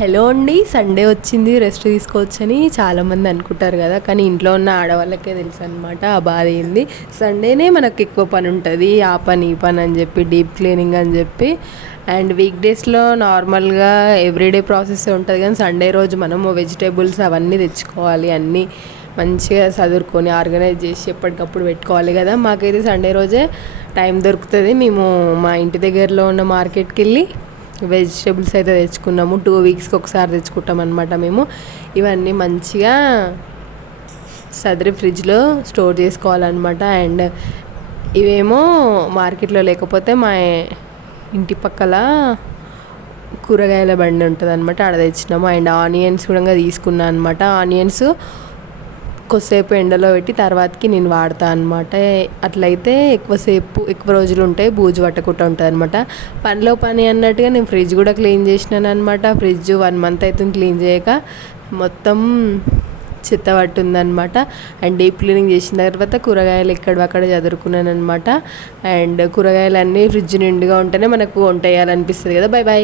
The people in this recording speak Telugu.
హలో అండి, సండే వచ్చింది రెస్ట్ తీసుకోవచ్చని చాలామంది అనుకుంటారు కదా. కానీ ఇంట్లో ఉన్న ఆడవాళ్ళకే తెలుసు అనమాట ఆ బాధ ఏంది. సండేనే మనకు ఎక్కువ పని ఉంటుంది, ఆ పని ఈ పని అని చెప్పి, డీప్ క్లీనింగ్ అని చెప్పి. అండ్ వీక్ డేస్లో నార్మల్గా ఎవ్రీడే ప్రాసెస్ ఉంటుంది, కానీ సండే రోజు మనము వెజిటేబుల్స్ అవన్నీ తెచ్చుకోవాలి, అన్నీ మంచిగా చదువుకొని ఆర్గనైజ్ చేసి ఎప్పటికప్పుడు పెట్టుకోవాలి కదా. మాకైతే సండే రోజే టైం దొరుకుతుంది. మేము మా ఇంటి దగ్గరలో ఉన్న మార్కెట్కి వెళ్ళి వెజిటేబుల్స్ అయితే తెచ్చుకున్నాము. 2 వీక్స్కి ఒకసారి తెచ్చుకుంటాం అనమాట మేము. ఇవన్నీ మంచిగా సదరి ఫ్రిడ్జ్లో స్టోర్ చేసుకోవాలన్నమాట. అండ్ ఇవేమో మార్కెట్లో లేకపోతే మా ఇంటి పక్కల కూరగాయల బండి ఉంటుంది అనమాట, ఆడ తెచ్చినాము. అండ్ ఆనియన్స్ కూడా తీసుకున్నాను అనమాట. ఆనియన్స్ కొద్దిసేపు ఎండలో పెట్టి తర్వాతకి నేను వాడతాను అనమాట. అట్లయితే ఎక్కువ రోజులు ఉంటాయి, బూజు పట్టకుండా ఉంటుంది అనమాట. పనిలో పని అన్నట్టుగా నేను ఫ్రిడ్జ్ కూడా క్లీన్ చేసినాను అనమాట. ఫ్రిడ్జ్ 1 మంత్ అవుతుంది క్లీన్ చేయక, మొత్తం చెత్త పట్టుందనమాట. అండ్ డీప్ క్లీనింగ్ చేసిన తర్వాత కూరగాయలు ఎక్కడక్కడ చదువుకున్నాను అనమాట. అండ్ కూరగాయలు అన్నీ ఫ్రిడ్జ్ నిండుగా ఉంటేనే మనకు వంట వేయాలనిపిస్తుంది కదా. Bye bye.